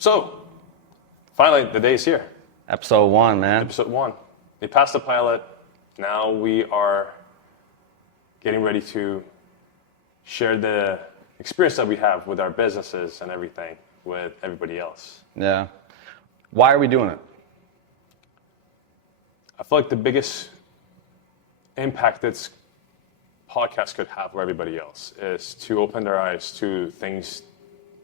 So, finally, the day is here. Episode 1, man. Episode 1. We passed the pilot. Now we are getting ready to share the experience that we have with our businesses and everything with everybody else. Yeah. Why are we doing it? I feel like the biggest impact this podcast could have for everybody else is to open their eyes to things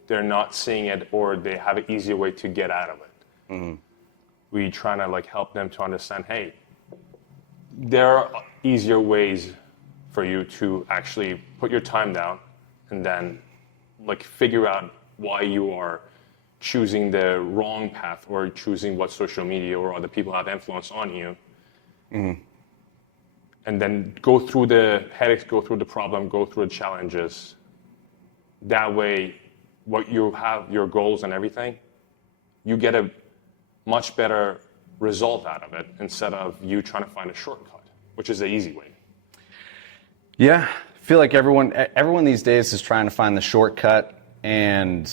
they're not seeing it, or they have an easier way to get out of it. Mm-hmm. We trying to help them to understand, hey, there are easier ways for you to actually put your time down and then figure out why you are choosing the wrong path or choosing what social media or other people have influence on you. Mm-hmm. And then go through the headaches, go through the problem, go through the challenges. That way, what you have, your goals and everything, you get a much better result out of it instead of you trying to find a shortcut, which is the easy way. Yeah, I feel like everyone these days is trying to find the shortcut, and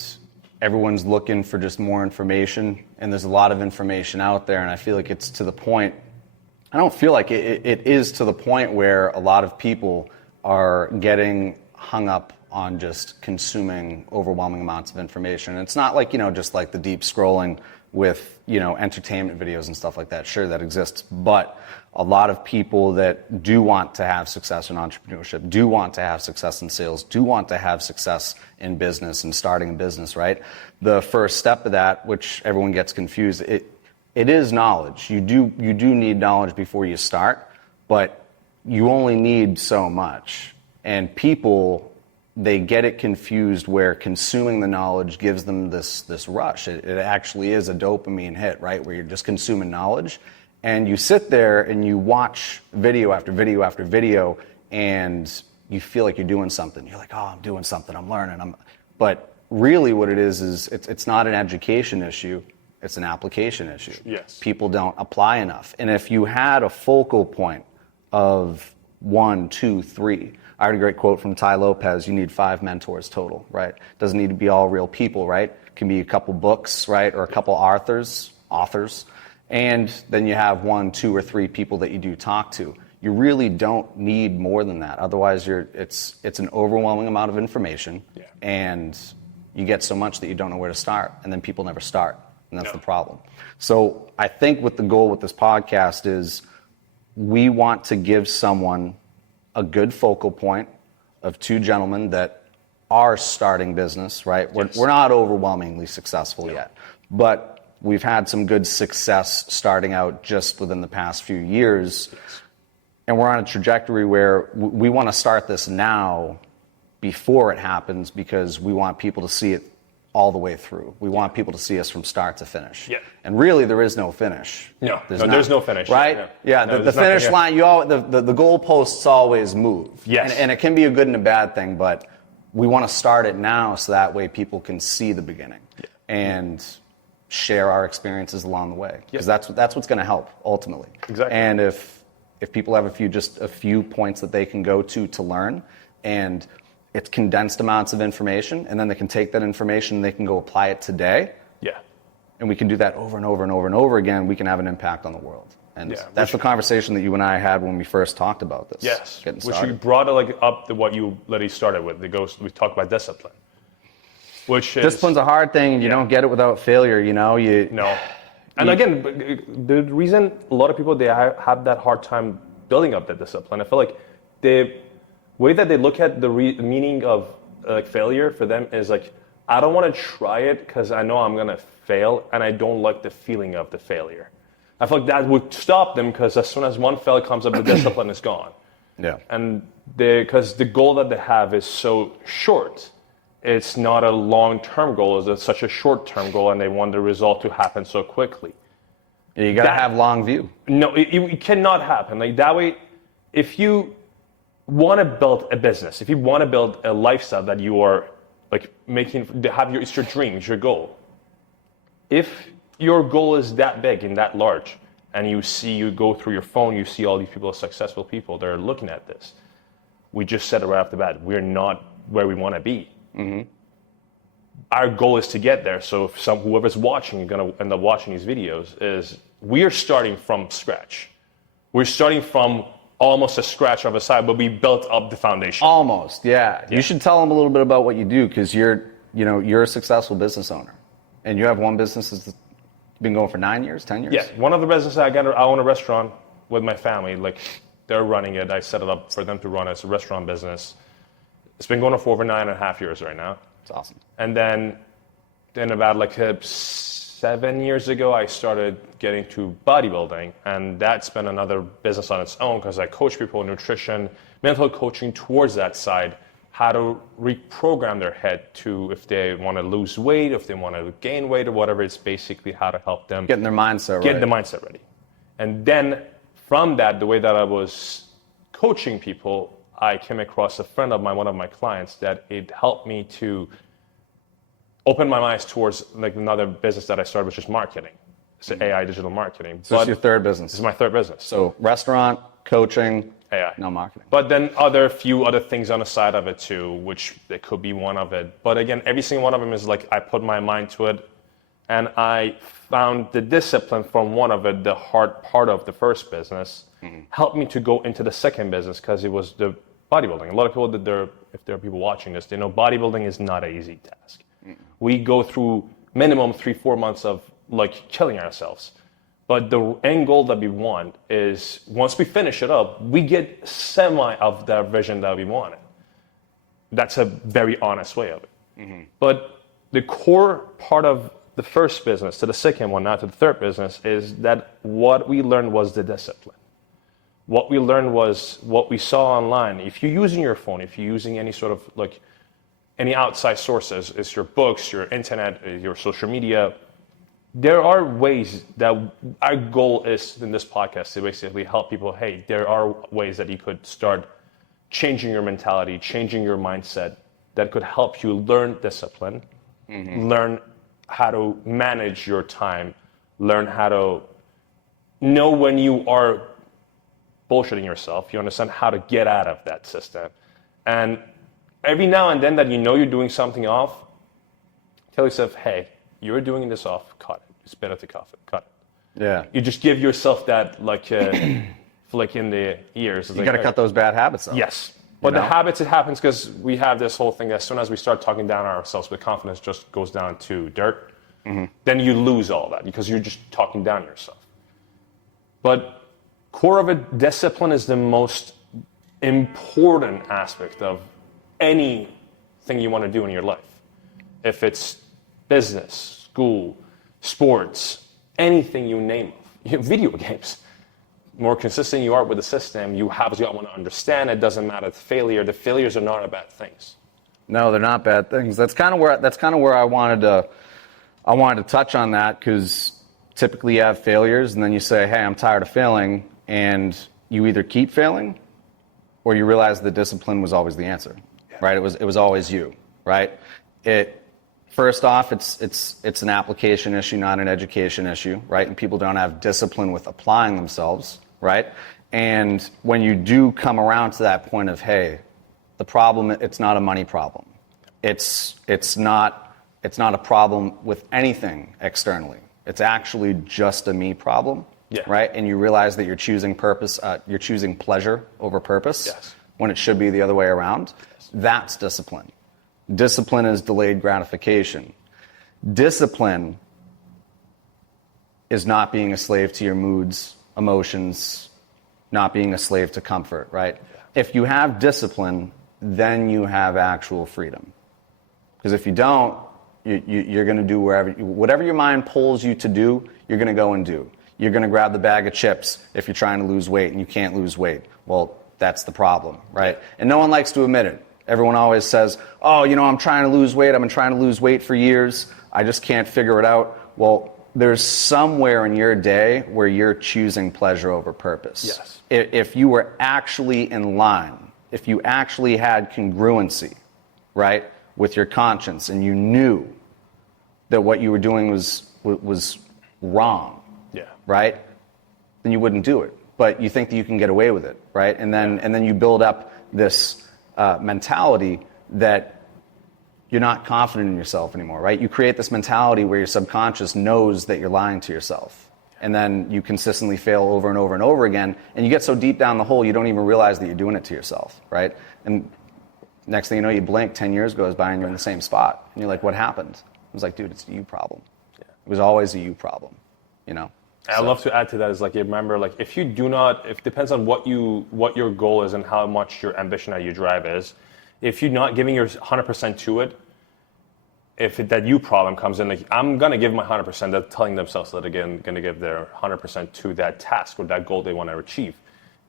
everyone's looking for just more information, and there's a lot of information out there, and I feel like it's to the point, I don't feel like it is to the point where a lot of people are getting hung up on just consuming overwhelming amounts of information. And it's not just the deep scrolling with, entertainment videos and stuff like that. Sure, that exists. But a lot of people that do want to have success in entrepreneurship, do want to have success in sales, do want to have success in business and starting a business, right? The first step of that, which everyone gets confused, it is knowledge. You do need knowledge before you start, but you only need so much. And people, they get it confused where consuming the knowledge gives them this rush. It actually is a dopamine hit, right? Where you're just consuming knowledge, and you sit there and you watch video after video after video, and you feel like you're doing something. You're like, oh, I'm doing something, I'm learning. But really what it is it's not an education issue, it's an application issue. Yes. People don't apply enough. And if you had a focal point of 1, 2, 3, I heard a great quote from Tai Lopez, you need 5 mentors total, right? Doesn't need to be all real people, right? It can be a couple books, right? Or a couple authors. And then you have 1, 2, or 3 people that you do talk to. You really don't need more than that. Otherwise, it's an overwhelming amount of information, and you get so much that you don't know where to start, and then people never start, and that's the problem. So I think what the goal with this podcast is, we want to give someone a good focal point of 2 gentlemen that are starting business, right? Yes. We're not overwhelmingly successful yet, but we've had some good success starting out just within the past few years. Yes. And we're on a trajectory where we want to start this now before it happens, because we want people to see it all the way through. We want people to see us from start to finish. Yeah. And really, there is no finish. There's no finish. Right? Yeah, the finish line, the goalposts always move. Yes. And it can be a good and a bad thing, but we want to start it now so that way people can see the beginning and share our experiences along the way. Because that's what's going to help, ultimately. Exactly. And if people have a few points that they can go to learn, and it's condensed amounts of information, and then they can take that information and they can go apply it today. Yeah. And we can do that over and over and over and over again. We can have an impact on the world. And that's the conversation that you and I had when we first talked about this. Yes. Getting which started. you brought up to what you literally started with. We talked about discipline. Which is, discipline's a hard thing, and you don't get it without failure, No. And again, the reason a lot of people, they have that hard time building up that discipline, I feel like the way that they look at the meaning of failure for them is I don't want to try it because I know I'm going to fail, and I don't like the feeling of the failure. I feel like that would stop them, because as soon as one failure comes up, the discipline is gone. Yeah. And because the goal that they have is so short, it's not a long-term goal, it's such a short-term goal, and they want the result to happen so quickly. You got to have long view. No, it cannot happen. That way, if you want to build a business, if you want to build a lifestyle that you are it's your dream, it's your goal. If your goal is that big and that large, and you go through your phone, you see all these people, successful people, they're looking at this. We just said it right off the bat, we're not where we want to be. Mm-hmm. our goal is to get there. So if whoever's watching is going to end up watching these videos, is we are starting from scratch. We're starting from almost a scratch of a side, but we built up the foundation. Almost, yeah. You should tell them a little bit about what you do, because you're a successful business owner, and you have one business that's been going for 9 years, 10 years. Yeah, one of the businesses I own a restaurant with my family. Like, they're running it. I set it up for them to run it. It's a restaurant business. It's been going on for over 9.5 years right now. It's awesome. And then about like 7 years ago, I started getting to bodybuilding, and that's been another business on its own, because I coach people in nutrition, mental coaching towards that side, how to reprogram their head to, if they want to lose weight, if they want to gain weight or whatever, it's basically how to help them getting their mindset right. Get the mindset ready. And then from that, the way that I was coaching people, I came across a friend of mine, one of my clients, that it helped me to open my eyes towards like another business that I started, which is marketing. It's AI digital marketing. So it's your third business. This is my third business. So restaurant, coaching, AI. No marketing. But then few other things on the side of it too, which it could be one of it. But again, every single one of them is like I put my mind to it, and I found the discipline from one of it, the hard part of the first business, helped me to go into the second business, because it was the bodybuilding. A lot of people if there are people watching this, they know bodybuilding is not an easy task. We go through minimum 3-4 months of like killing ourselves. But the end goal that we want is, once we finish it up, we get semi of that vision that we wanted. That's a very honest way of it. But the core part of the first business to the second one, now to the third business, is that what we learned was the discipline. What we learned was what we saw online. If you're using your phone, if you're using any sort of like any outside sources, it's your books, your internet, your social media, there are ways that our goal is in this podcast to basically help people, hey, there are ways that you could start changing your mentality, changing your mindset, that could help you learn discipline, learn how to manage your time, learn how to know when you are bullshitting yourself, you understand how to get out of that system. And every now and then that you know you're doing something off, tell yourself, hey, you're doing this off, cut it. It's better to cut it. Yeah. You just give yourself that like flick in the ears. You got to cut those bad habits off. Yes. But the habits, it happens because we have this whole thing, as soon as we start talking down on ourselves, with confidence just goes down to dirt, then you lose all that because you're just talking down yourself. But core of it, discipline is the most important aspect of anything you want to do in your life. If it's business, school, sports, anything you name it, video games. More consistent you are with the system, you want to understand. It doesn't matter the failure. The failures are not bad things. No, they're not bad things. That's kind of where I wanted to touch on that, because typically you have failures and then you say, hey, I'm tired of failing, and you either keep failing or you realize the discipline was always the answer. Yeah. Right? It was always you, right? First off, it's an application issue, not an education issue, right? And people don't have discipline with applying themselves, right? And when you do come around to that point of, hey, the problem, it's not a money problem. It's not a problem with anything externally. It's actually just a me problem, right? And you realize that you're choosing you're choosing pleasure over purpose, when it should be the other way around. That's discipline. Discipline is delayed gratification. Discipline is not being a slave to your moods, emotions, not being a slave to comfort, right? If you have discipline, then you have actual freedom. Because if you don't, you're going to do whatever your mind pulls you to do, you're going to go and do. You're going to grab the bag of chips if you're trying to lose weight and you can't lose weight. Well, that's the problem, right? And no one likes to admit it. Everyone always says, oh, I'm trying to lose weight. I've been trying to lose weight for years. I just can't figure it out. Well, there's somewhere in your day where you're choosing pleasure over purpose. Yes. If you were actually in line, if you actually had congruency, right, with your conscience, and you knew that what you were doing was wrong, right, then you wouldn't do it. But you think that you can get away with it, right? And then you build up this mentality that you're not confident in yourself anymore, right? You create this mentality where your subconscious knows that you're lying to yourself. And then you consistently fail over and over and over again. And you get so deep down the hole, you don't even realize that you're doing it to yourself, right? And next thing you know, you blink, 10 years goes by and you're in the same spot. And you're like, what happened? It was like, dude, it's a you problem. Yeah. It was always a you problem, you know? I'd love to add to that is like, remember, like if you do not, if depends on what your goal is and how much your ambition or your drive is, if you're not giving your 100% to it, if that you problem comes in, like I'm going to give my 100%, they're telling themselves that again, going to give their 100% to that task or that goal they want to achieve.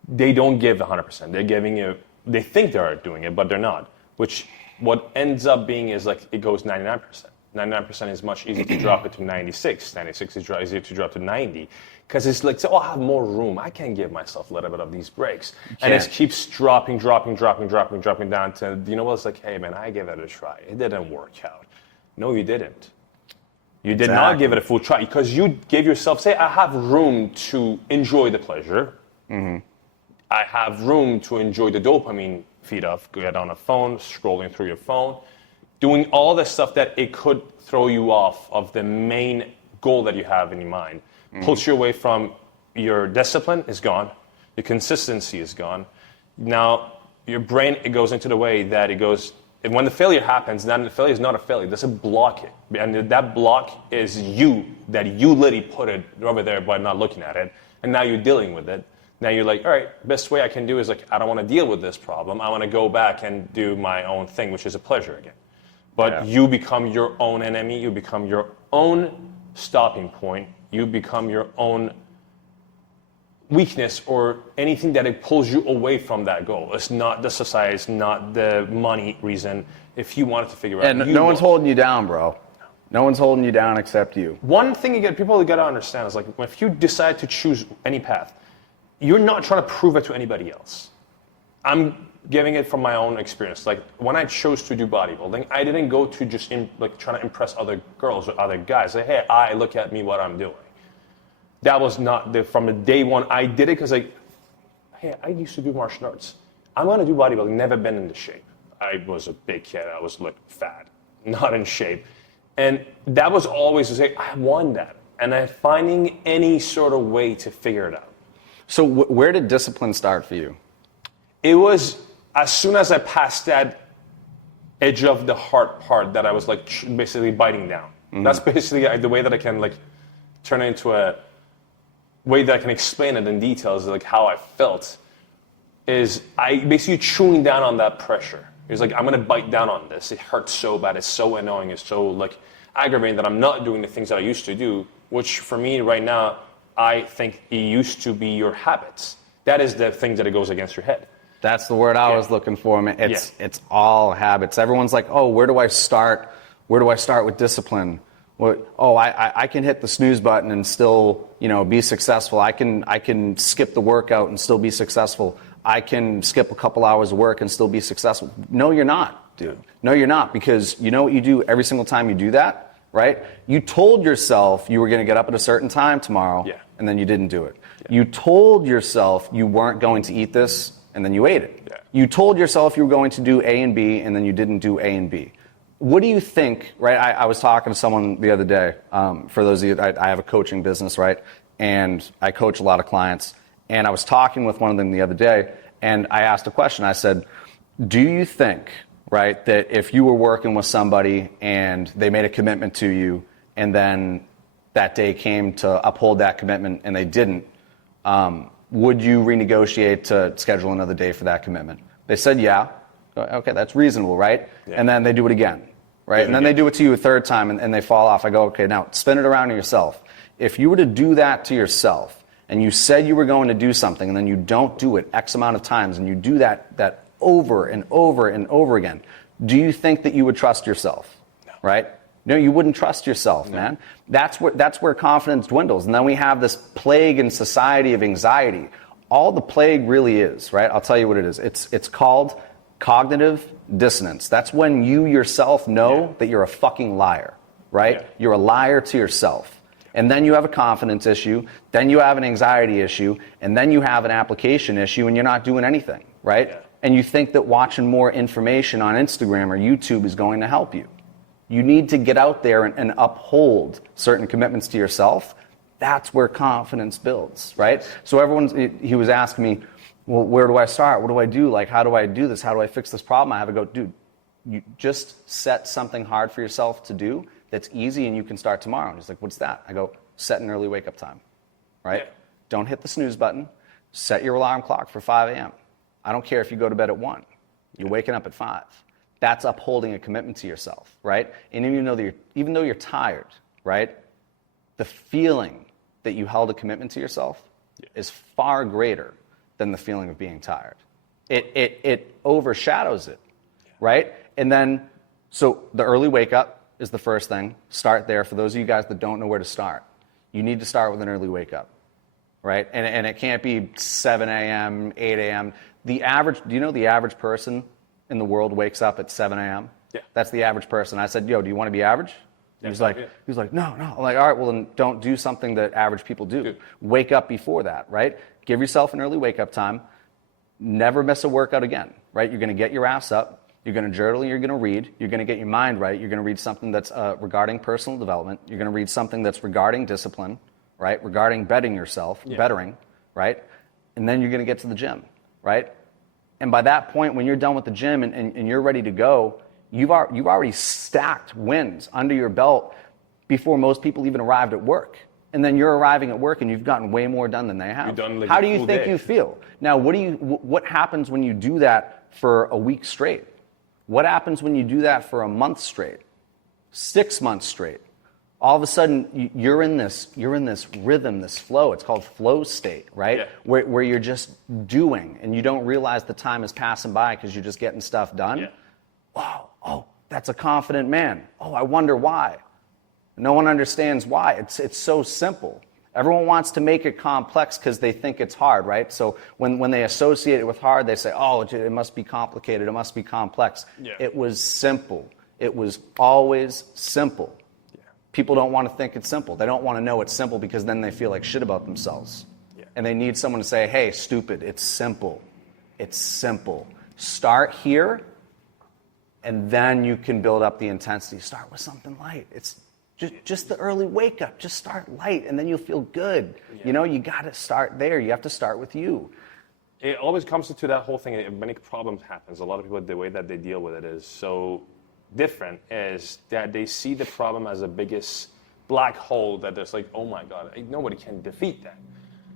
They don't give the 100%. They're giving you, they think they're doing it, but they're not, which what ends up being is like it goes 99%. 99% is much easier to drop it to 96. 96 is easier to drop to 90. Because it's like, I have more room. I can give myself a little bit of these breaks. And it keeps dropping down to, you know what, it's like, hey man, I gave it a try. It didn't work out. No, you didn't. You did not give it a full try because you gave yourself, say, I have room to enjoy the pleasure. Mm-hmm. I have room to enjoy the dopamine feed of get on a phone, scrolling through your phone, doing all the stuff that it could throw you off of the main goal that you have in your mind. Mm-hmm. Pulls you away from your discipline is gone. Your consistency is gone. Now, your brain, it goes into the way that it goes, and when the failure happens, then the failure is not a failure. There's a block. And that block is you, that you literally put it over there by not looking at it. And now you're dealing with it. Now you're like, all right, best way I can do is like, I don't want to deal with this problem. I want to go back and do my own thing, which is a pleasure again. But you become your own enemy. You become your own stopping point. You become your own weakness or anything that it pulls you away from that goal. It's not the society, it's not the money reason. If you wanted to figure out, and no one's holding you down, bro. No one's holding you down except you. One thing people got to understand is like if you decide to choose any path, you're not trying to prove it to anybody else. I'm giving it from my own experience. Like when I chose to do bodybuilding, I didn't go to just trying to impress other girls or other guys. Like, hey, look at me, what I'm doing. That was not from the day one. I did it because hey, I used to do martial arts. I'm going to do bodybuilding, never been in the shape. I was a big kid. I was like fat, not in shape. And that was always to say, I want that. And I'm finding any sort of way to figure it out. So where did discipline start for you? It was as soon as I passed that edge of the heart part that I was like basically biting down. Mm-hmm. That's basically the way that I can like turn it into a way that I can explain it in details, like how I felt, is I basically chewing down on that pressure. It's like, I'm going to bite down on this. It hurts so bad. It's so annoying. It's so like aggravating that I'm not doing the things that I used to do, which for me right now, I think it used to be your habits. That is the thing that it goes against your head. That's the word I was looking for, man. It's all habits. Everyone's like, oh, where do I start? Where do I start with discipline? I can hit the snooze button and still, be successful. I can skip the workout and still be successful. I can skip a couple hours of work and still be successful. No, you're not, dude. No, you're not, because you know what you do every single time you do that, right? You told yourself you were going to get up at a certain time tomorrow, and then you didn't do it. Yeah. You told yourself you weren't going to eat this, and then you ate it. Yeah. You told yourself you were going to do A and B, and then you didn't do A and B. What do you think, right? I was talking to someone the other day. For those of you, I have a coaching business, right? And I coach a lot of clients. And I was talking with one of them the other day, and I asked a question. I said, do you think, right, that if you were working with somebody and they made a commitment to you, and then that day came to uphold that commitment and they didn't, would you renegotiate to schedule another day for that commitment? They said, yeah. Okay, that's reasonable, right? Yeah. And then they do it again, right? And then they do it to you a third time and they fall off. I go, okay, now spin it around to yourself. If you were to do that to yourself and you said you were going to do something and then you don't do it X amount of times and you do that over and over and over again, do you think that you would trust yourself, right? No, you wouldn't trust yourself, man. That's where confidence dwindles. And then we have this plague in society of anxiety. All the plague really is, right? I'll tell you what it is. It's called cognitive dissonance. That's when you yourself know that you're a fucking liar, right? Yeah. You're a liar to yourself. And then you have a confidence issue, then you have an anxiety issue, and then you have an application issue and you're not doing anything, right? Yeah. And you think that watching more information on Instagram or YouTube is going to help you. You need to get out there and uphold certain commitments to yourself. That's where confidence builds, right? So he was asking me, well, where do I start? What do I do? Like, how do I do this? How do I fix this problem I have? I go, dude, you just set something hard for yourself to do that's easy and you can start tomorrow. And he's like, what's that? I go, set an early wake up time, right? Yeah. Don't hit the snooze button. Set your alarm clock for 5 a.m. I don't care if you go to bed at 1. You're waking up at 5. That's upholding a commitment to yourself, right? And even though you're tired, right? The feeling that you held a commitment to yourself is far greater than the feeling of being tired. It overshadows it, right? And then, so the early wake up is the first thing. Start there. For those of you guys that don't know where to start, you need to start with an early wake up, right? And it can't be 7 a.m., 8 a.m. Do you know the average person in the world wakes up at 7 a.m.? Yeah. That's the average person. I said, yo, do you want to be average? Yeah, He's like, no. I'm like, all right, well then don't do something that average people do. Good. Wake up before that, right? Give yourself an early wake up time. Never miss a workout again, right? You're going to get your ass up. You're going to journal. You're going to read. You're going to get your mind right. You're going to read something that's regarding personal development. You're going to read something that's regarding discipline, right? Regarding bettering yourself, bettering, right? And then you're going to get to the gym, right? And by that point, when you're done with the gym and you're ready to go, you've already stacked wins under your belt before most people even arrived at work. And then you're arriving at work and you've gotten way more done than they have. You've done like How a do you full think day. you feel? Now, what happens when you do that for a week straight? What happens when you do that for a month straight? 6 months straight? All of a sudden, you're in this rhythm, this flow. It's called flow state, right? Yeah. Where you're just doing and you don't realize the time is passing by because you're just getting stuff done. Yeah. Wow, oh, that's a confident man. Oh, I wonder why. No one understands why. It's so simple. Everyone wants to make it complex because they think it's hard, right? So when they associate it with hard, they say, oh, it must be complicated, it must be complex. Yeah. It was simple. It was always simple. Yeah. People don't want to think it's simple. They don't want to know it's simple because then they feel like shit about themselves. Yeah. And they need someone to say, hey, stupid, it's simple. It's simple. Start here, and then you can build up the intensity. Start with something light. It's just the early wake up. Just start light, and then you'll feel good. Yeah. You got to start there. You have to start with you. It always comes to that whole thing. Many problems happens. A lot of people, the way that they deal with it is so different. Is that they see the problem as the biggest black hole that there's like, oh my God, nobody can defeat that.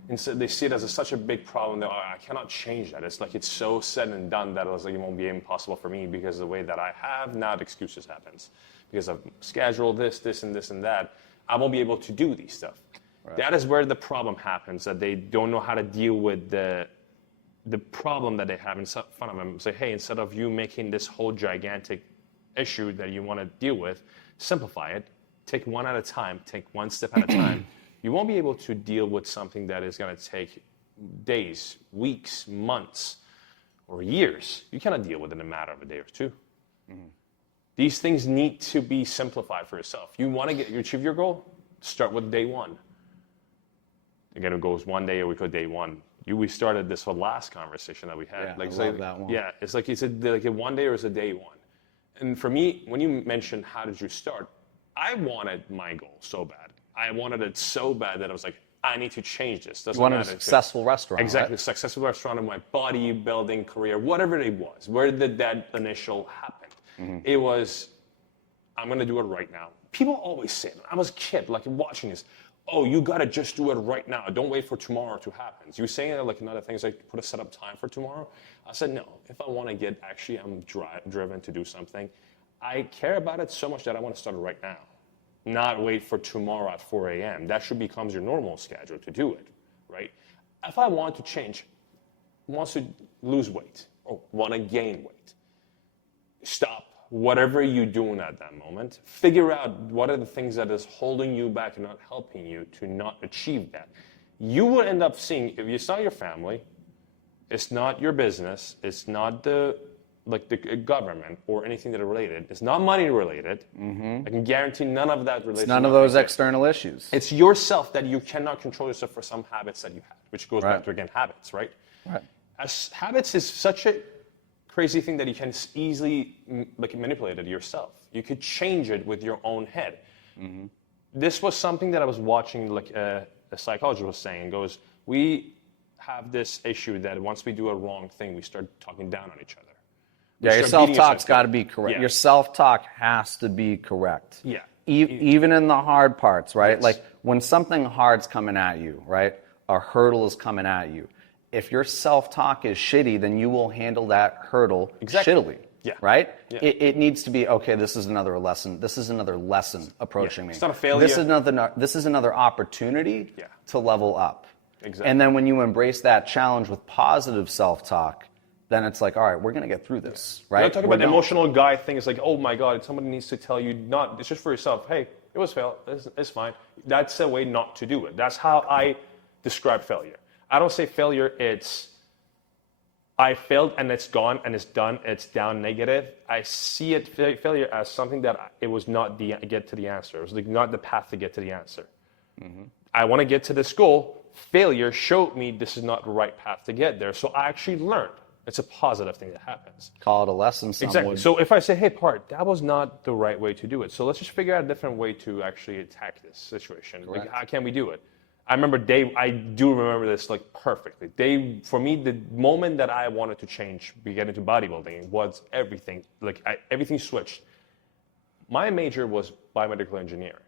And so they see it as such a big problem that I cannot change that. It's like it's so said and done that it won't be impossible for me because of the way that I have now the excuses happens. Because I've scheduled this, and this, and that, I won't be able to do these stuff. Right. That is where the problem happens, that they don't know how to deal with the problem that they have in front of them. Say, hey, instead of you making this whole gigantic issue that you want to deal with, simplify it, take one at a time, take one step at a time. You won't be able to deal with something that is going to take days, weeks, months, or years. You cannot deal with it in a matter of a day or two. Mm-hmm. These things need to be simplified for yourself. You want to achieve your goal? Start with day one. Again, it goes one day, or we go day one. We started this last conversation that we had. Yeah, I love that one. Yeah, it's like it's like a one day or is a day one. And for me, when you mentioned how did you start, I wanted my goal so bad. I wanted it so bad that I was like, I need to change this. You wanted a successful restaurant, exactly, right? A successful restaurant in my bodybuilding career, whatever it was. Where did that initial happen? Mm-hmm. It was, I'm going to do it right now. People always say it. I was a kid, like watching this. Oh, you got to just do it right now. Don't wait for tomorrow to happen. You were saying that like another thing is like put a set up time for tomorrow. I said, no, if I want to get, actually I'm driven to do something. I care about it so much that I want to start it right now. Not wait for tomorrow at 4 a.m. That should become your normal schedule to do it, right? If I want to change, want to lose weight or want to gain weight, stop whatever you're doing at that moment. Figure out what are the things that is holding you back and not helping you to not achieve that. You will end up seeing, if it's not your family, it's not your business, it's not the government or anything that are related. It's not money related. Mm-hmm. I can guarantee none of that related. It's none of those external issues. It's yourself that you cannot control yourself for some habits that you have, which goes back to, again, habits, right? Right. As habits is such a crazy thing that you can easily manipulate it yourself. You could change it with your own head. Mm-hmm. This was something that I was watching, like a psychologist was saying, goes, we have this issue that once we do a wrong thing, we start talking down on each other. Yeah, your self-talk's got to be correct. Yeah. Your self-talk has to be correct. Yeah. Even in the hard parts, right? Yes. Like when something hard's coming at you, right? A hurdle is coming at you. If your self-talk is shitty, then you will handle that hurdle shittily. Yeah. Right? Yeah. It needs to be, okay, this is another lesson. This is another lesson approaching me. It's not a failure. This is another opportunity to level up. Exactly. And then when you embrace that challenge with positive self-talk, then it's like, all right, we're going to get through this, right? You're talking about the emotional guy thing. It's like, oh my God, somebody needs to tell you not, it's just for yourself. Hey, it was fail. It's fine. That's a way not to do it. That's how I describe failure. I don't say failure, it's I failed and it's gone and it's done, it's down negative. I see it, failure, as something that it was not the get to the answer. It was like not the path to get to the answer. Mm-hmm. I want to get to this goal. Failure showed me this is not the right path to get there. So I actually learned. It's a positive thing that happens. Call it a lesson. Exactly. So if I say, hey, that was not the right way to do it. So let's just figure out a different way to actually attack this situation. Like, how can we do it? I do remember this like perfectly. For me, the moment that I wanted to get into bodybuilding was everything. Like everything switched. My major was biomedical engineering.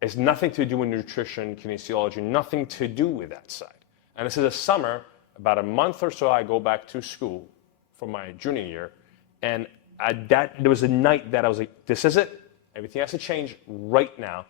It's nothing to do with nutrition, kinesiology, nothing to do with that side. And this is a summer. About a month or so, I go back to school for my junior year, and there was a night that I was like, this is it. Everything has to change right now.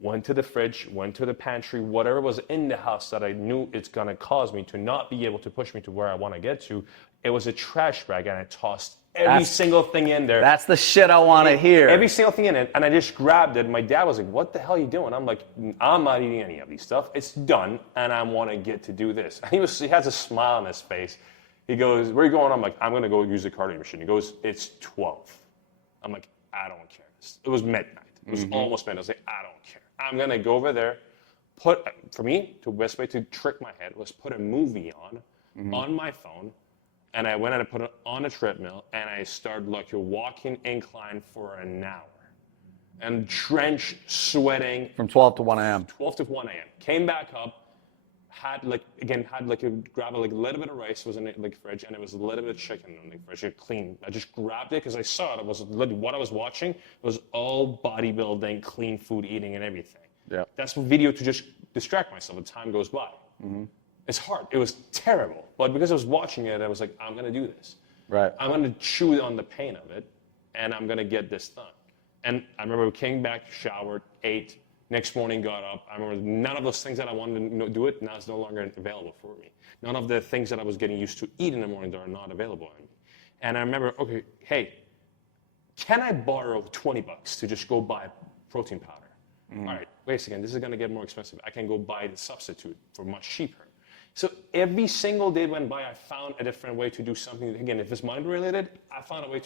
Went to the fridge, went to the pantry, whatever was in the house that I knew it's going to cause me to not be able to push me to where I want to get to. It was a trash bag, and I tossed every single thing in there. That's the shit I want to hear. Every single thing in it, and I just grabbed it. My dad was like, what the hell are you doing? I'm like, I'm not eating any of these stuff. It's done, and I want to get to do this. And he has a smile on his face. He goes, where are you going? I'm like, I'm going to go use the cardio machine. He goes, it's 12. I'm like, I don't care. It was midnight. It was almost midnight. I was like, I don't care. I'm going to go over there. For me, the best way to trick my head was put a movie on my phone. And I went and I put it on a treadmill, and I started like a walking incline for an hour. And drenched, sweating. From 12 to 1 a.m. 12 to 1 a.m. Came back up, grabbed a little bit of rice was in the fridge, and it was a little bit of chicken in the fridge, clean. I just grabbed it because I saw it. What I was watching was all bodybuilding, clean food eating, and everything. Yeah. That's a video to just distract myself as time goes by. Mm-hmm. It's hard. It was terrible. But because I was watching it, I was like, I'm going to do this. Right. I'm going to chew on the pain of it, and I'm going to get this done. And I remember we came back, showered, ate. Next morning, got up. I remember none of those things that I wanted to do it, now it's no longer available for me. None of the things that I was getting used to eat in the morning that are not available to me. And I remember, okay, hey, can I borrow $20 to just go buy protein powder? All right, wait a second, this is going to get more expensive. I can go buy the substitute for much cheaper. So every single day went by, I found a different way to do something. Again, if it's mind-related, I found a way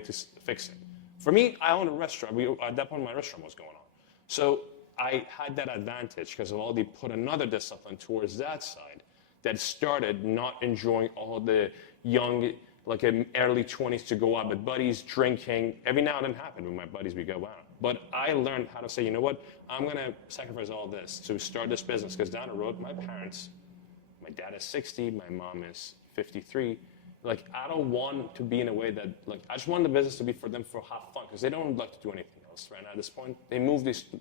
to fix it. For me, I own a restaurant. At that point, my restaurant was going on. So I had that advantage because of all they put another discipline towards that side that started not enjoying all the young, like in early 20s to go out with buddies, drinking. Every now and then happened with my buddies, we go out. But I learned how to say, you know what, I'm going to sacrifice all this to start this business because down the road, my dad is 60, my mom is 53. Like, I don't want to be in a way that, like, I just want the business to be for them for have fun because they don't like to do anything else right now at this point. They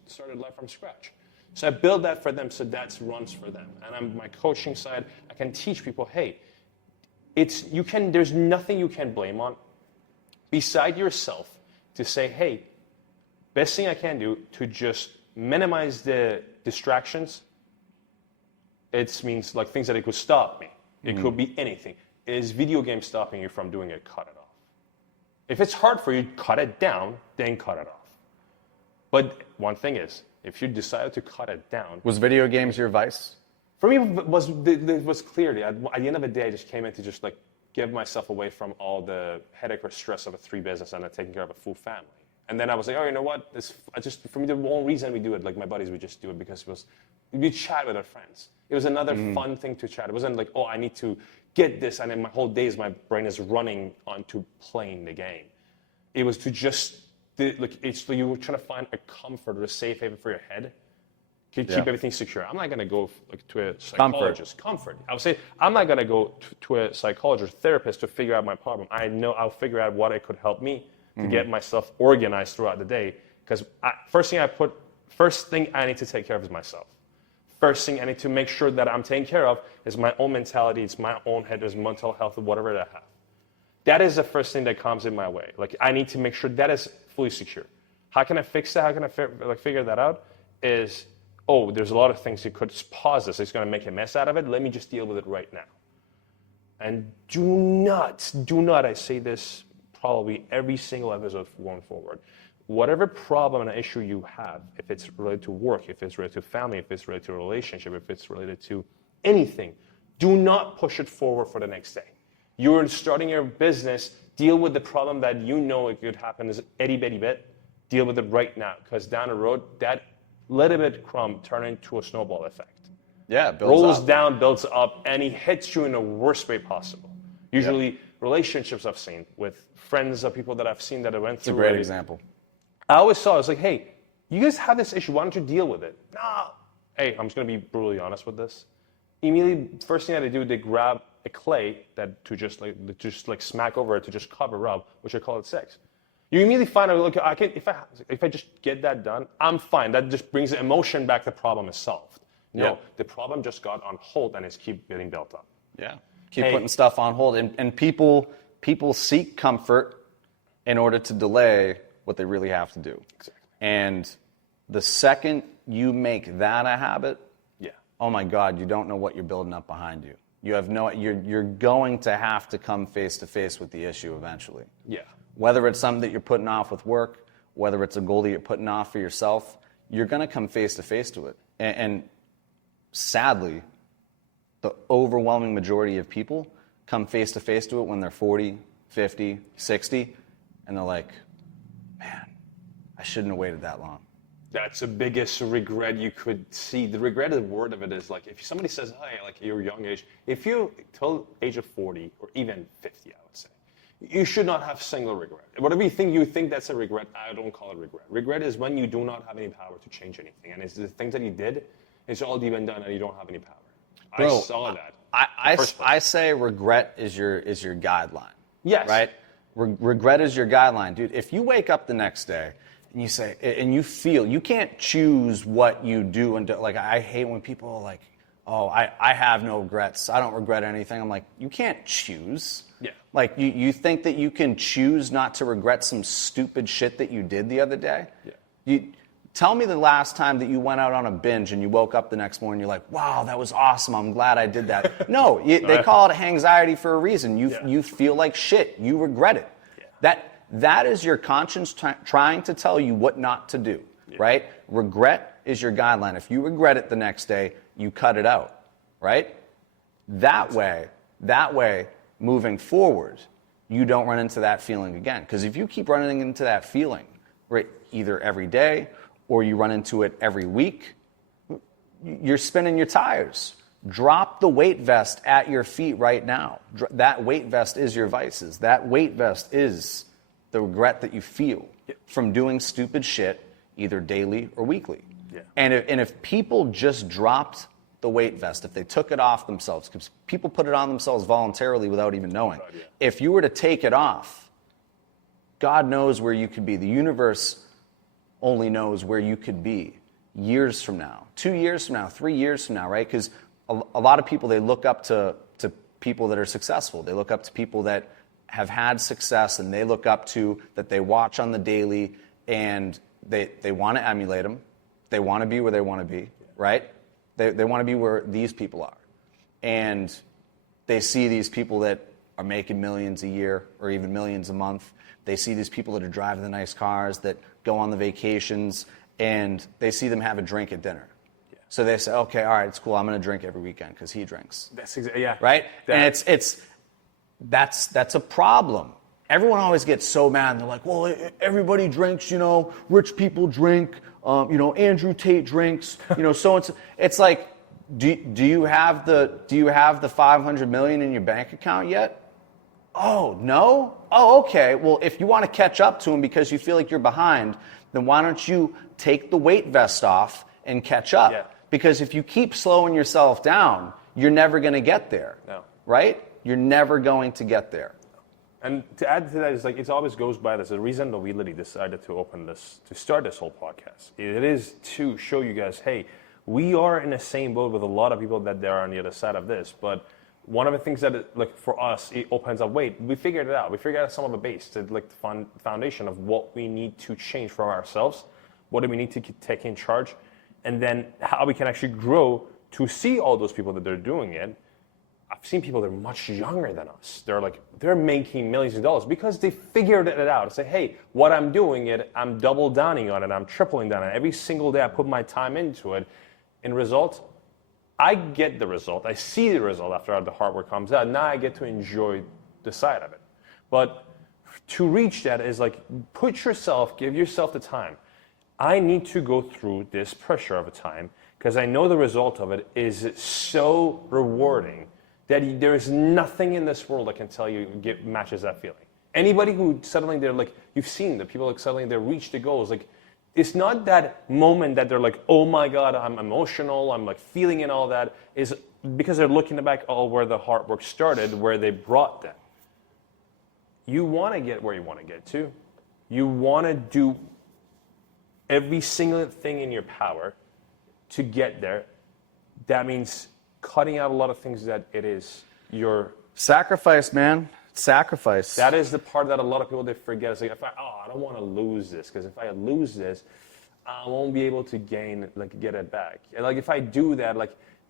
started life from scratch. So I built that for them so that runs for them. And on my coaching side, I can teach people, hey, there's nothing you can blame on beside yourself to say, hey, best thing I can do to just minimize the distractions. It means like things that it could stop me. It could be anything. Is video games stopping you from doing it? Cut it off. If it's hard for you, cut it down, then cut it off. But one thing is, if you decided to cut it down... Was video games your vice? For me, it was clearly, at the end of the day, I just came in to just like give myself away from all the headache or stress of a 3 business and then taking care of a full family. And then I was like, oh, you know what? For me, the only reason we do it, like my buddies, we just do it because we chat with our friends. It was another fun thing to chat. It wasn't like, oh, I need to get this, and then my whole days, my brain is running onto playing the game. It was to just, it's like you were trying to find a comfort or a safe haven for your head. Keep everything secure. I'm not going to go to a psychologist. Comfort. I would say I'm not going to go to a psychologist, therapist to figure out my problem. I know I'll figure out what could help me to get myself organized throughout the day. Because first thing I need to take care of is myself. First thing I need to make sure that I'm taking care of is my own mentality. It's my own head. There's mental health, whatever that I have. That is the first thing that comes in my way. Like I need to make sure that is fully secure. How can I fix that? How can I figure that out? There's a lot of things you could pause this. It's going to make a mess out of it. Let me just deal with it right now. And do not, I say this probably every single episode going forward, whatever problem and issue you have, if it's related to work, if it's related to family, if it's related to a relationship, if it's related to anything, do not push it forward for the next day. You're starting your business, deal with the problem that you know it could happen as itty bitty bit, deal with it right now, because down the road, that little bit crumb turn into a snowball effect. Yeah, it rolls down, builds up, and he hits you in the worst way possible. Usually, relationships I've seen with friends of people that I've seen that I went through. It's a great example. I always saw, I was like, hey, you guys have this issue. Why don't you deal with it? No. Hey, I'm just going to be brutally honest with this. Immediately, first thing that they do, they grab a clay that to just smack over it to just cover up, which I call it sex. You immediately find out, look, if I just get that done, I'm fine. That just brings the emotion back. The problem is solved. No, the problem just got on hold and it's keep getting built up. Yeah, keep putting stuff on hold, and people seek comfort in order to delay what they really have to do. Exactly. And the second you make that a habit, oh my God, you don't know what you're building up behind you. You're going to have to come face to face with the issue eventually. Yeah. Whether it's something that you're putting off with work, whether it's a goal that you're putting off for yourself, you're going to come face to face to it. And sadly, the overwhelming majority of people come face to face to it when they're 40, 50, 60, and they're like, man, I shouldn't have waited that long. That's the biggest regret you could see. The regretted word of it is like if somebody says, hey, like your young age, if you till age of 40 or even 50, I would say, you should not have single regret. Whatever you think that's a regret, I don't call it regret. Regret is when you do not have any power to change anything. And it's the things that you did, it's all been done and you don't have any power. Bro, I saw that. I say regret is your guideline. Yes. Right? Regret is your guideline. Dude, if you wake up the next day and you say, and you feel, you can't choose what you do and do. Like, I hate when people are like, oh, I have no regrets. I don't regret anything. I'm like, you can't choose. Yeah. Like, you think that you can choose not to regret some stupid shit that you did the other day? Yeah. Tell me the last time that you went out on a binge and you woke up the next morning, you're like, wow, that was awesome. I'm glad I did that. No, they call it anxiety for a reason. You feel like shit. You regret it. Yeah. That is your conscience trying to tell you what not to do, right? Regret is your guideline. If you regret it the next day, you cut it out, right? That way, moving forward, you don't run into that feeling again. Because if you keep running into that feeling, right, either every day or you run into it every week, you're spinning your tires. Drop the weight vest at your feet right now. That weight vest is your vices. That weight vest is the regret that you feel from doing stupid shit either daily or weekly. Yeah. And if people just dropped the weight vest, if they took it off themselves, because people put it on themselves voluntarily without even knowing. If you were to take it off, God knows where you could be. The universe only knows where you could be years from now, 2 years from now, 3 years from now, right? Because a lot of people, they look up to people that are successful. They look up to people that have had success, and they look up to, that they watch on the daily, and they want to emulate them. They want to be where they want to be, right? They want to be where these people are. And they see these people that are making millions a year or even millions a month. They see these people that are driving the nice cars, that go on the vacations, and they see them have a drink at dinner. Yeah. So they say, okay, all right, it's cool. I'm going to drink every weekend because he drinks. That's exactly, yeah. Right? And that's a problem. everyone always gets so mad. And they're like, well, everybody drinks, rich people drink, Andrew Tate drinks, so and so. It's like, do you have the 500 million in your bank account yet? Oh, no? Oh, okay. Well, if you want to catch up to him because you feel like you're behind, then why don't you take the weight vest off and catch up? Yeah. Because if you keep slowing yourself down, you're never going to get there. No. Right? You're never going to get there. And to add to that is like it always goes by this. The reason that we literally decided to start this whole podcast, it is to show you guys, hey, we are in the same boat with a lot of people that they're on the other side of this. But one of the things that, for us, it opens up. Wait, we figured it out. We figured out some of the base, the foundation of what we need to change for ourselves. What do we need to take in charge, and then how we can actually grow to see all those people that they're doing it. I've seen people that are much younger than us. They're making millions of dollars because they figured it out. Say, hey, what I'm doing I'm double downing on it. I'm tripling down on it. Every single day I put my time into it. In result, I get the result. I see the result after the hard work comes out. Now I get to enjoy the side of it. But to reach that is give yourself the time. I need to go through this pressure of a time because I know the result of it is so rewarding that there is nothing in this world I can tell you matches that feeling. Anybody who suddenly you've seen the people suddenly they reach the goals, it's not that moment that they're like, oh my God, I'm emotional, I'm feeling and all that, is because they're looking back where the hard work started, where they brought them. You want to get where you want to get to. You want to do every single thing in your power to get there. That means cutting out a lot of things that it is your sacrifice, man. Sacrifice. That is the part that a lot of people they forget. It's like, I don't want to lose this because if I lose this, I won't be able to get it back. If I do that,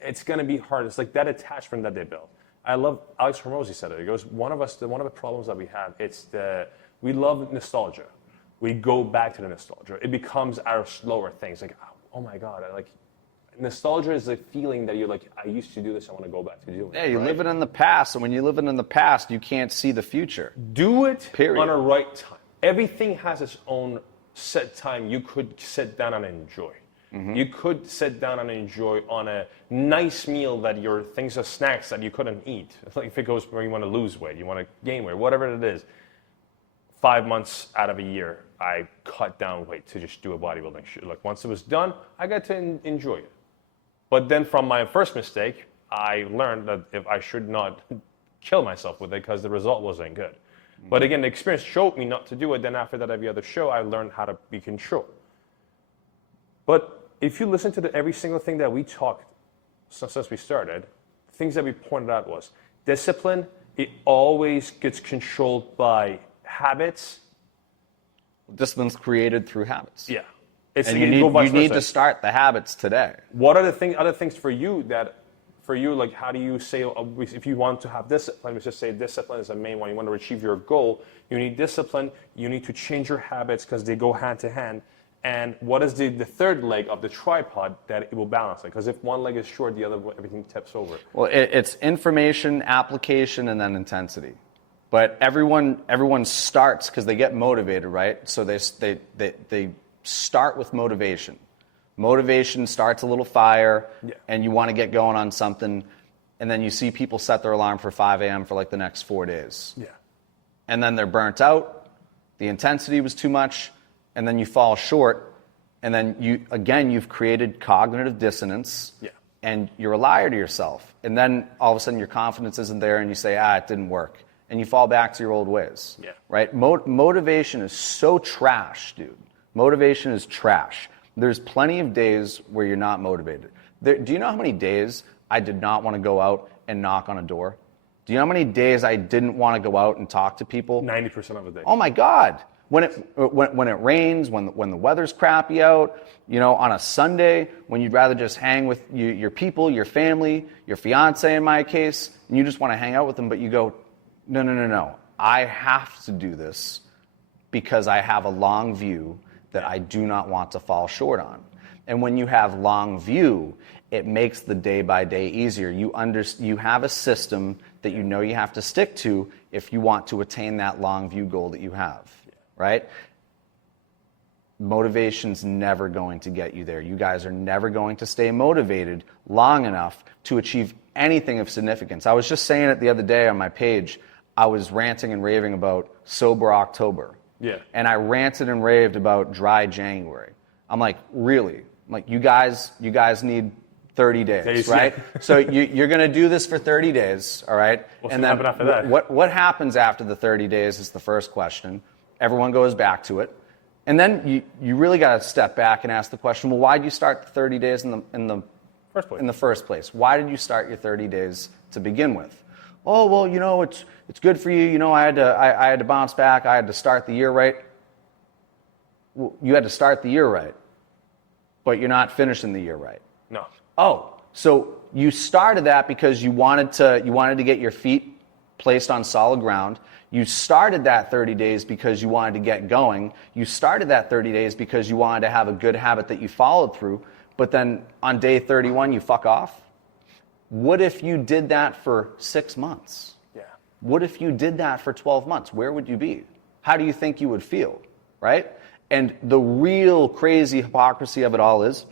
it's gonna be hard. It's that attachment that they build. I love Alex Hormozi said it. He goes, one of the problems that we have, we love nostalgia. We go back to the nostalgia. It becomes our slower things. Oh my God, nostalgia is the feeling that you're I used to do this, I want to go back to doing it. Yeah, you're living in the past, and when you're living in the past, you can't see the future. Do it Period. On a right time. Everything has its own set time you could sit down and enjoy. Mm-hmm. You could sit down and enjoy on a nice meal that your things are snacks that you couldn't eat. If it goes where you want to lose weight, you want to gain weight, whatever it is. 5 months out of a year, I cut down weight to just do a bodybuilding shoot. Once it was done, I got to enjoy it. But then from my first mistake, I learned that if I should not kill myself with it because the result wasn't good. Mm-hmm. But again, the experience showed me not to do it. Then after that, every other show, I learned how to be controlled. But if you listen to every single thing that we talked since we started, things that we pointed out was discipline, it always gets controlled by habits. Discipline's created through habits. Yeah. And you need to start the habits today. What are other things for you how do you say, if you want to have discipline, let's just say discipline is the main one. You want to achieve your goal. You need discipline. You need to change your habits because they go hand to hand. And what is the third leg of the tripod that it will balance it? Because if one leg is short, the other, everything tips over. Well, it's information, application, and then intensity. But everyone starts because they get motivated, right? So they start with motivation. Motivation starts a little fire, and you want to get going on something, and then you see people set their alarm for 5 a.m. for the next 4 days. Yeah. And then they're burnt out, the intensity was too much, and then you fall short, and then you've created cognitive dissonance, and you're a liar to yourself. And then all of a sudden your confidence isn't there, and you say, it didn't work. And you fall back to your old ways. Yeah. Right? Motivation is so trash, dude. Motivation is trash. There's plenty of days where you're not motivated. Do you know how many days I did not want to go out and knock on a door? Do you know how many days I didn't want to go out and talk to people? 90% of the day. Oh my God. When it rains, when the weather's crappy out, on a Sunday, when you'd rather just hang with your people, your family, your fiance in my case, and you just want to hang out with them, but you go, no. I have to do this because I have a long view that I do not want to fall short on. And when you have long view, it makes the day by day easier. You have a system that you know you have to stick to if you want to attain that long view goal that you have, right? Motivation's never going to get you there. You guys are never going to stay motivated long enough to achieve anything of significance. I was just saying it the other day on my page. I was ranting and raving about sober October. Yeah. And I ranted and raved about dry January. I'm like, really? I'm like, you guys need 30 days, right? So you're going to do this for 30 days, all right? What's going to happen after that? What happens after the 30 days is the first question. Everyone goes back to it. And then you really got to step back and ask the question, well, why did you start the 30 days in the first place? Why did you start your 30 days to begin with? Oh, well, you know, it's good for you. You know, I had to bounce back. I had to start the year right. Well, you had to start the year right, but you're not finishing the year right. No. Oh, so you started that because you wanted to get your feet placed on solid ground. You started that 30 days because you wanted to get going. You started that 30 days because you wanted to have a good habit that you followed through. But then on day 31, you fuck off. What if you did that for 6 months? Yeah. What if you did that for 12 months? Where would you be? How do you think you would feel, right? And the real crazy hypocrisy of it all is,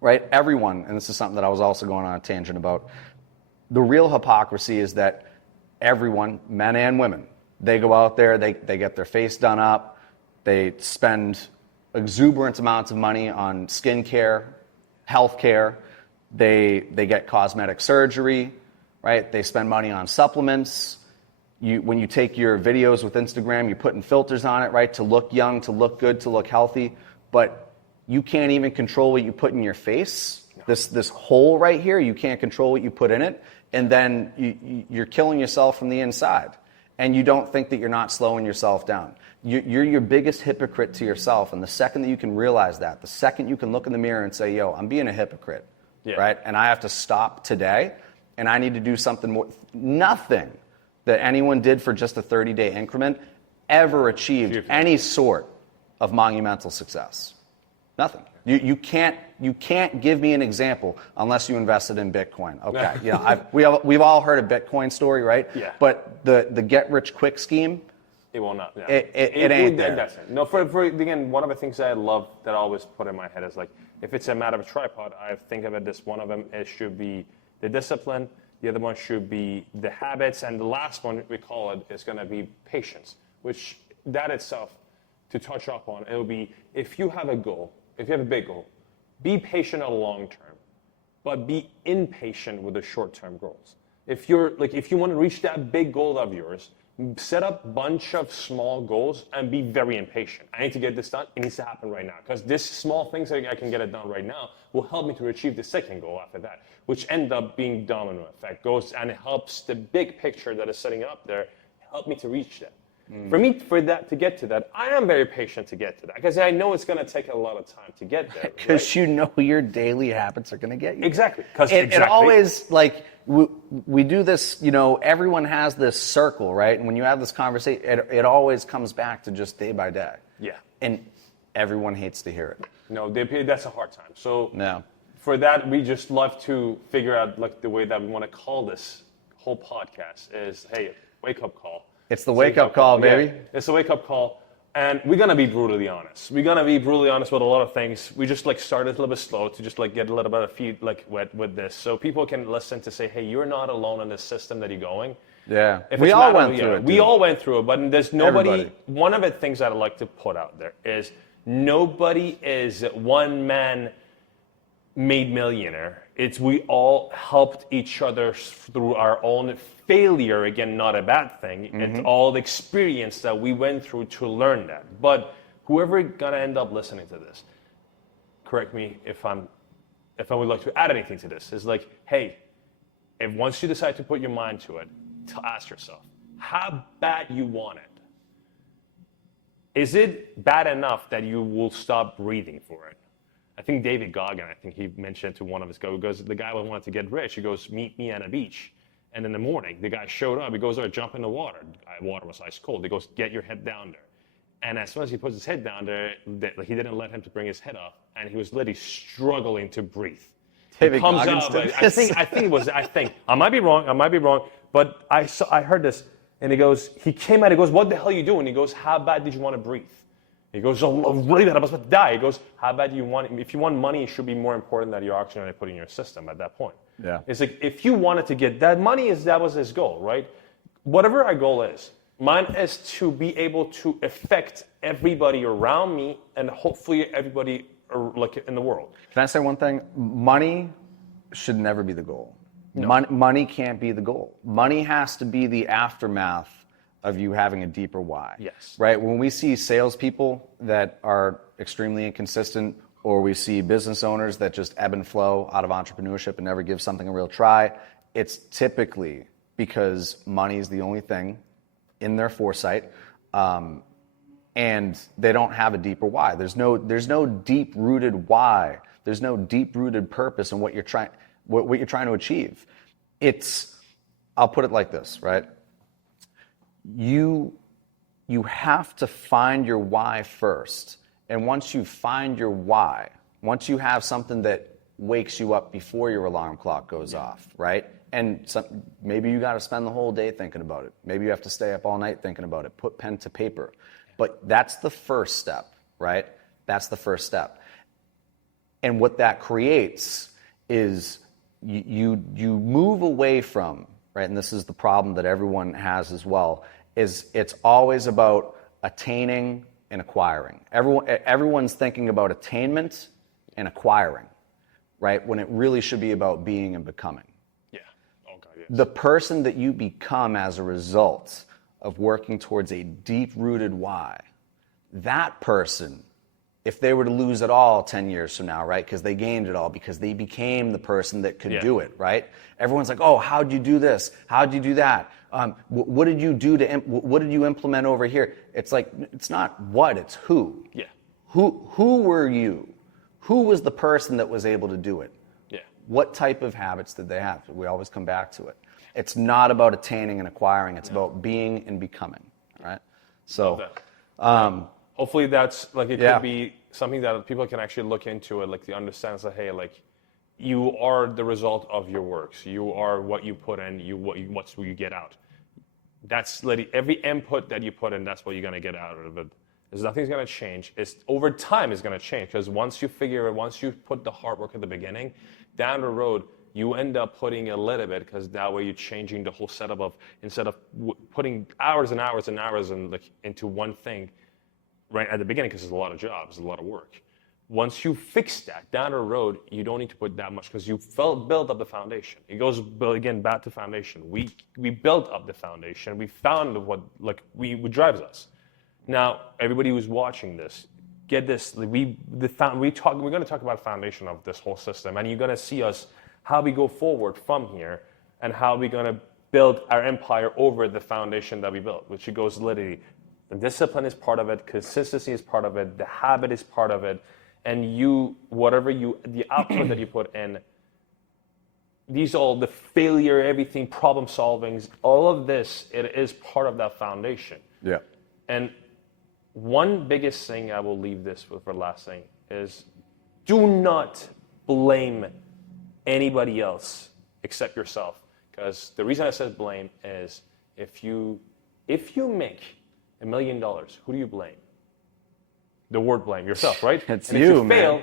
right, everyone, and this is something that I was also going on a tangent about, the real hypocrisy is that everyone, men and women, they go out there, they get their face done up, they spend exuberant amounts of money on skincare, healthcare, they get cosmetic surgery, right? They spend money on supplements. When you take your videos with Instagram, you're putting filters on it, right, to look young, to look good, to look healthy, but you can't even control what you put in your face. No. This hole right here, you can't control what you put in it, and then you're killing yourself from the inside. And you don't think that you're not slowing yourself down. You're your biggest hypocrite to yourself, and the second that you can realize that, the second you can look in the mirror and say, yo, I'm being a hypocrite, right? And I have to stop today, and I need to do something more. Nothing that anyone did for just a 30-day increment ever achieved any sort of monumental success. Nothing. You can't give me an example unless you invested in Bitcoin. Okay, we've all heard a Bitcoin story, right? Yeah. But the get rich quick scheme, it will not. No. It ain't there. It doesn't. No. For again, one of the things that I love that I always put in my head is like, if it's a matter of a tripod, I think of it as one of them. It should be the discipline. The other one should be the habits, and the last one we call it is going to be patience. Which that itself, to touch up on, it will be if you have a goal. If you have a big goal, be patient on long term, but be impatient with the short term goals. If you want to reach that big goal of yours, set up a bunch of small goals and be very impatient. I need to get this done. It needs to happen right now because this small things that I can get it done right now will help me to achieve the second goal after that, which end up being domino effect goes and it helps the big picture that is setting up there help me to reach that. For me, to get to that, I am very patient to get to that because I know it's going to take a lot of time to get there. Because you know your daily habits are going to get you. Exactly. It always, like, we do this, you know, everyone has this circle, right? And when you have this conversation, it always comes back to just day by day. Yeah. And everyone hates to hear it. No, that's a hard time. So for that, we just love to figure out, like, the way that we want to call this whole podcast is, hey, wake-up call. It's the wake-up call, baby. Yeah, it's a wake-up call. And we're going to be brutally honest. We're going to be brutally honest with a lot of things. We just, like, started a little bit slow to just, like, get a little bit of feet, like, wet with this. So people can listen to say, hey, you're not alone in this system that you're going. Yeah. We all went through it. We all went through it, but there's nobody. Everybody. One of the things I'd like to put out there is nobody is one man made millionaire. It's we all helped each other through our own failure. Again, not a bad thing. Mm-hmm. It's all the experience that we went through to learn that. But whoever gonna end up listening to this, correct me if I would like to add anything to this, is like, hey, if once you decide to put your mind to it, to ask yourself, how bad you want it? Is it bad enough that you will stop breathing for it? I think David Goggin, he mentioned to one of his guys, goes, the guy wanted to get rich. He goes, meet me on a beach. And in the morning, the guy showed up. He goes, jump in the water. The water was ice cold. He goes, get your head down there. And as soon as he puts his head down there, like he didn't let him to bring his head up, and he was literally struggling to breathe. David He comes Goggins out, did but this. I think I might be wrong, but I heard this, and he came out, he goes, what the hell are you doing? He goes, how bad did you want to breathe? He goes, oh, really bad, I was about to die. He goes, how bad do you want, if you want money, it should be more important than your oxygen you put in your system at that point. Yeah. It's like, if you wanted to get that money, that was his goal, right? Whatever our goal is, mine is to be able to affect everybody around me and hopefully everybody like in the world. Can I say one thing? Money should never be the goal. No. Money can't be the goal. Money has to be the aftermath of you having a deeper why. Yes. Right? When we see salespeople that are extremely inconsistent, or we see business owners that just ebb and flow out of entrepreneurship and never give something a real try, it's typically because money is the only thing in their foresight, and they don't have a deeper why. There's no deep-rooted why. There's no deep-rooted purpose in what you're trying to achieve. I'll put it like this, right? You have to find your why first. And once you find your why, once you have something that wakes you up before your alarm clock goes off, right? And maybe you got to spend the whole day thinking about it. Maybe you have to stay up all night thinking about it. Put pen to paper. But that's the first step, right? That's the first step. And what that creates is you move away from, right? And this is the problem that everyone has as well, is it's always about attaining and acquiring. Everyone's thinking about attainment and acquiring, right? When it really should be about being and becoming. Yeah. Oh God, yes. The person that you become as a result of working towards a deep-rooted why, that person, if they were to lose it all 10 years from now, right? Because they gained it all, because they became the person that could do it, right? Everyone's like, oh, how'd you do this? How'd you do that? What did you do what did you implement over here? It's like, it's not what, it's who. Yeah. Who were you? Who was the person that was able to do it? Yeah. What type of habits did they have? We always come back to it. It's not about attaining and acquiring. It's about being and becoming, right? So, hopefully that's like, it could be something that people can actually look into it, like the understands that, hey, like you are the result of your works. You are what you put in, what you get out. That's literally every input that you put in, that's what you're going to get out of it. There's nothing's going to change. It's over time is going to change, because once you put the hard work at the beginning, down the road, you end up putting a little bit, because that way you're changing the whole setup of, instead of putting hours and hours and hours into one thing right at the beginning, because there's a lot of jobs, a lot of work. Once you fix that down the road, you don't need to put that much, because you build up the foundation. It goes again back to foundation. We built up the foundation. We found what drives us. Now everybody who's watching this, get this. We're going to talk about foundation of this whole system, and you're going to see us how we go forward from here, and how we're going to build our empire over the foundation that we built, which it goes literally. The discipline is part of it. Consistency is part of it. The habit is part of it. And the output that you put in, the failure, everything, problem solvings, all of this, it is part of that foundation. Yeah. And one biggest thing I will leave this with for last thing is, do not blame anybody else except yourself. Because the reason I said blame is, if you make $1 million, who do you blame? The word blame, yourself, right? It's and you, if you man. fail,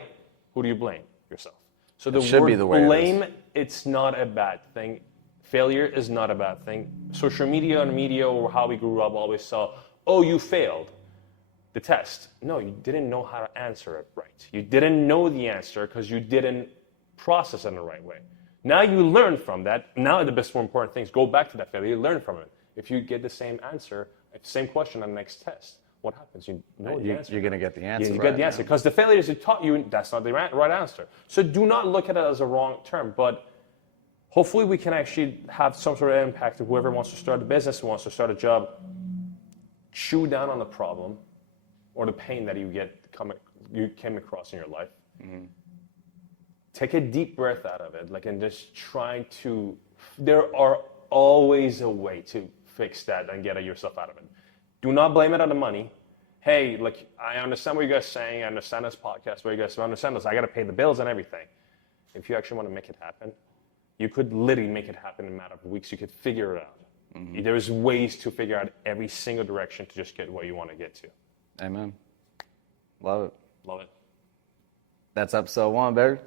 who do you blame? Yourself. So the should word be the way it blame, is. it's not a bad thing. Failure is not a bad thing. Social media and media, or how we grew up, always saw, oh, you failed the test. No, you didn't know how to answer it right. You didn't know the answer because you didn't process it in the right way. Now you learn from that. Now the best, more important things, go back to that failure, you learn from it. If you get the same answer, same question on the next test, what happens? You know the answer. You're going to get the answer. You get the answer, because the failures it taught you, that's not the right answer. So do not look at it as a wrong term, but hopefully we can actually have some sort of impact to whoever wants to start a business, who wants to start a job. Chew down on the problem or the pain that you came across in your life. Mm-hmm. Take a deep breath out of it, and just try to, there are always a way to fix that and get yourself out of it. Do not blame it on the money. hey, like, I understand what you guys are saying. I understand this podcast, what you guys understand this. I got to pay the bills and everything. If you actually want to make it happen, you could literally make it happen in a matter of weeks. You could figure it out. There's ways to figure out every single direction to just get where you want to get to. Amen. Love it. Love it. That's episode 1, baby.